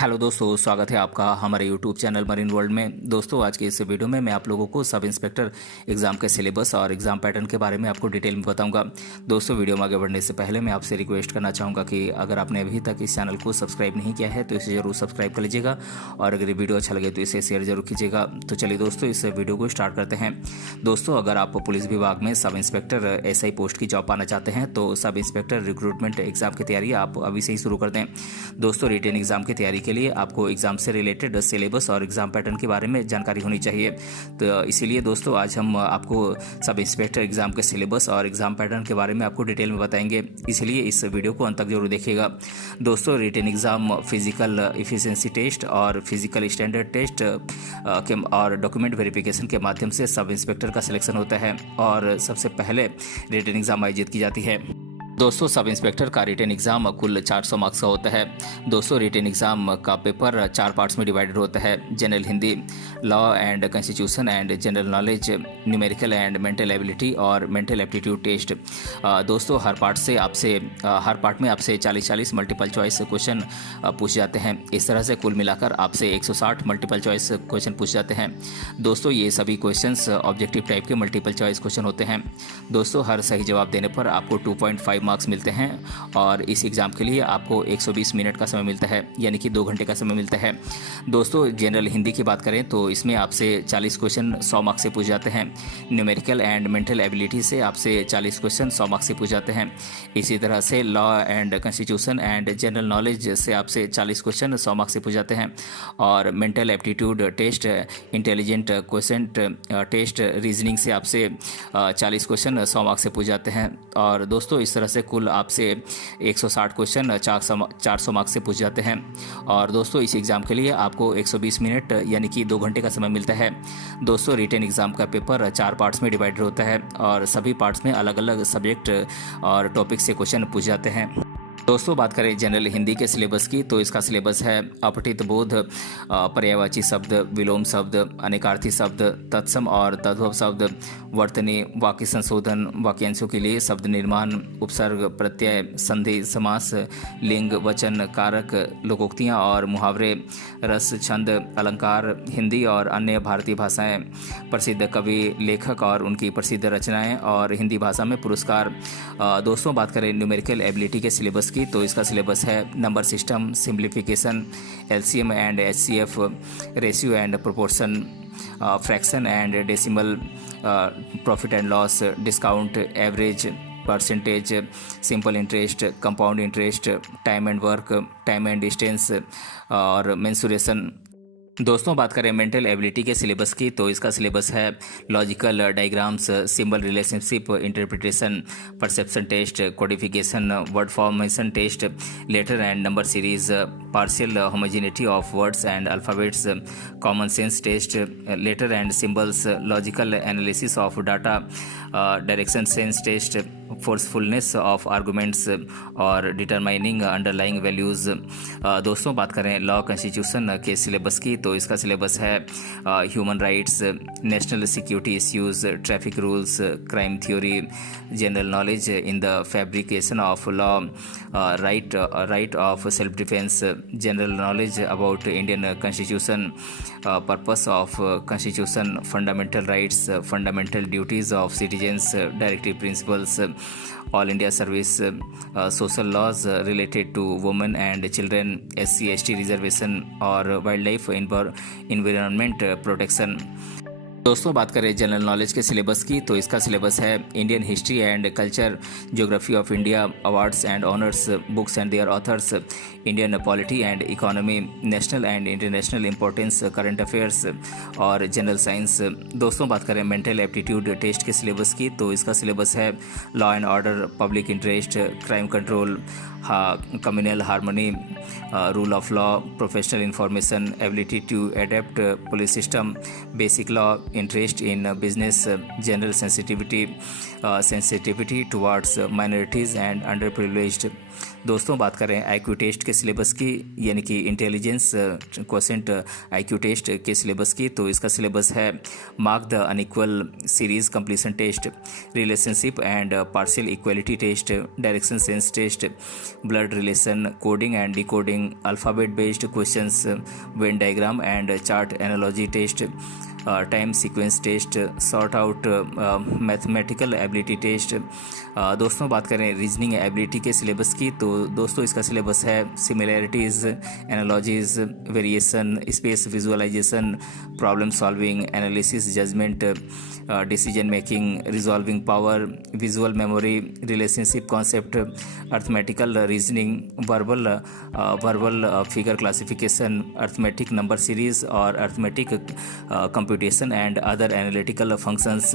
Hello दोस्तों, स्वागत है आपका हमारे यूट्यूब चैनल मरीन वर्ल्ड में। दोस्तों, आज के इस वीडियो में मैं आप लोगों को सब इंस्पेक्टर एग्ज़ाम के सिलेबस और एग्ज़ाम पैटर्न के बारे में आपको डिटेल में बताऊंगा। दोस्तों, वीडियो में आगे बढ़ने से पहले मैं आपसे रिक्वेस्ट करना चाहूँगा कि अगर आपने अभी तक इस चैनल को सब्सक्राइब नहीं किया है तो इसे ज़रूर सब्सक्राइब कर लीजिएगा और अगर ये वीडियो अच्छा लगे तो इसे शेयर जरूर कीजिएगा। तो चलिए दोस्तों, इस वीडियो को स्टार्ट करते हैं। दोस्तों, अगर आप पुलिस विभाग में सब इंस्पेक्टर एसआई पोस्ट की जॉब पाना चाहते हैं तो सब इंस्पेक्टर रिक्रूटमेंट एग्ज़ाम की तैयारी आप अभी से ही शुरू कर दें। दोस्तों, रिटेन एग्ज़ाम की तैयारी के लिए आपको एग्ज़ाम से रिलेटेड सिलेबस और एग्ज़ाम पैटर्न के बारे में जानकारी होनी चाहिए। तो इसीलिए दोस्तों, आज हम आपको सब इंस्पेक्टर एग्ज़ाम के सिलेबस और एग्ज़ाम पैटर्न के बारे में आपको डिटेल में बताएंगे, इसलिए इस वीडियो को अंत तक जरूर देखिएगा। दोस्तों, written exam physical efficiency test और फिजिकल स्टैंडर्ड टेस्ट के और डॉक्यूमेंट वेरिफिकेशन के माध्यम से सब इंस्पेक्टर का सिलेक्शन होता है और सबसे पहले रिटेन एग्ज़ाम आयोजित की जाती है। दोस्तों, सब इंस्पेक्टर का रिटेन एग्ज़ाम कुल 400 मार्क्स का होता है। दोस्तों, रिटेन एग्ज़ाम का पेपर 4 पार्ट्स में डिवाइडेड होता है। General Hindi, law and constitution and general knowledge, numerical and mental ability और मेंटल एप्टीट्यूड टेस्ट। दोस्तों, हर पार्ट में आपसे 40-40 मल्टीपल चॉइस क्वेश्चन पूछ जाते हैं। इस तरह से कुल मिलाकर आपसे 160 मल्टीपल चॉइस क्वेश्चन पूछ जाते हैं। दोस्तों, ये सभी क्वेश्चंस ऑब्जेक्टिव टाइप के मल्टीपल चॉइस क्वेश्चन होते हैं। दोस्तों, हर सही जवाब देने पर आपको 2.5 मार्क्स मिलते हैं और इस एग्ज़ाम के लिए आपको 120 मिनट का समय मिलता है, यानी कि 2 घंटे का समय मिलता है। दोस्तों, जनरल हिंदी की बात करें तो इसमें आपसे 40 क्वेश्चन 100 मार्क्स से पूछ जाते हैं। न्यूमेरिकल एंड मेंटल एबिलिटी से आपसे 40 क्वेश्चन 100 मार्क्स से पूछ जाते हैं। इसी तरह से law and constitution and general knowledge से आपसे 40 क्वेश्चन 100 मार्क्स से पूछ जाते हैं और mental aptitude test, intelligent question test, reasoning से आपसे 40 क्वेश्चन 100 मार्क्स से पूछ जाते हैं। और दोस्तों, इस तरह से कुल आपसे 160 क्वेश्चन 400 मार्क्स से पूछ जाते हैं। और दोस्तों, इस एग्ज़ाम के लिए आपको 120 मिनट यानी कि 2 घंटे का समय मिलता है। दोस्तों, रिटेन एग्ज़ाम का पेपर 4 पार्ट्स में डिवाइडेड होता है और सभी पार्ट्स में अलग अलग सब्जेक्ट और टॉपिक से क्वेश्चन पूछ जाते हैं। दोस्तों, बात करें जनरल हिंदी के सिलेबस की तो इसका सिलेबस है अपठित बोध, पर्यायवाची शब्द, विलोम शब्द, अनेकार्थी शब्द, तत्सम और तद्भव शब्द, वर्तनी, वाक्य संशोधन, वाक्यांशों के लिए शब्द निर्माण, उपसर्ग, प्रत्यय, संधि, समास, लिंग, वचन, कारक, लोकोक्तियाँ और मुहावरे, रस, छंद, अलंकार, हिंदी और अन्य भारतीय भाषाएं, प्रसिद्ध कवि, लेखक और उनकी प्रसिद्ध रचनाएं और हिंदी भाषा में पुरस्कार। दोस्तों, बात करें न्यूमेरिकल एबिलिटी के सिलेबस की तो इसका सिलेबस है number system, simplification, LCM and HCF, ratio and proportion, fraction and decimal, profit and loss, discount, average, percentage, simple interest, compound interest, time and work, time and distance और mensuration. दोस्तों, बात करें mental ability के syllabus की तो इसका syllabus है logical diagrams, symbol relationship, interpretation, perception test, codification, word formation test, letter and number series, partial homogeneity of words and alphabets, common sense test, letter and symbols, logical analysis of data, direction sense test, forcefulness of arguments और determining underlying values. दोस्तों, बात करें law constitution के syllabus की तो इसका syllabus है human rights, national security issues, traffic rules, crime theory, general knowledge in the fabrication of law, right of self defence, general knowledge about Indian constitution, purpose of constitution, fundamental rights, fundamental duties of citizens, directive principles, all India service, social laws related to women and children, SC/ST reservation और wildlife environment protection. दोस्तों, बात करें general knowledge के syllabus की तो इसका syllabus है Indian history and culture, geography of India, awards and honours, books and their authors, Indian polity and economy, national and international importance, current affairs और general science. दोस्तों, बात करें मेंटल एप्टीट्यूड टेस्ट के syllabus की तो इसका syllabus है law and order, public interest, crime control, communal harmony, rule of law, professional information, ability to adapt police system, basic law, interest in business, general sensitivity towards minorities and under privileged. दोस्तों बात करें IQ test के syllabus की, यानी कि intelligence quotient IQ test के syllabus की, तो इसका सिलेबस है mark the unequal series completion test, relationship and partial equality test, direction sense test, blood relation, coding and decoding, alphabet based questions, Venn diagram and chart analogy test, time sequence test, sort out mathematical ability test. दोस्तों बात करें reasoning ability के syllabus की, तो दोस्तों इसका syllabus है similarities, analogies, variation, space visualisation, problem solving, analysis, judgement, decision making, resolving power, visual memory, relationship concept, arithmetical reasoning, verbal figure classification, arithmetic number series और arithmetic computation and other analytical functions.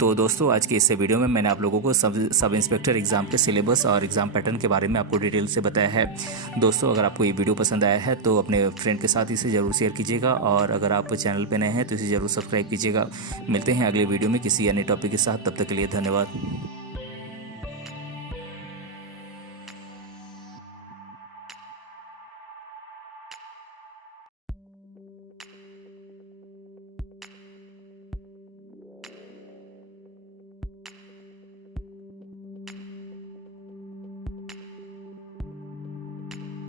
तो दोस्तों आज की इस video में मैंने आप लोगों को सब इंस्पेक्टर एग्ज़ाम के सिलेबस और एग्ज़ाम पैटर्न के बारे में आपको डिटेल से बताया है। दोस्तों अगर आपको ये वीडियो पसंद आया है तो अपने फ्रेंड के साथ इसे ज़रूर शेयर कीजिएगा, और अगर आप चैनल पर नए हैं तो इसे ज़रूर सब्सक्राइब कीजिएगा। मिलते हैं अगले वीडियो में किसी अन्य टॉपिक के साथ, तब तक के लिए धन्यवाद।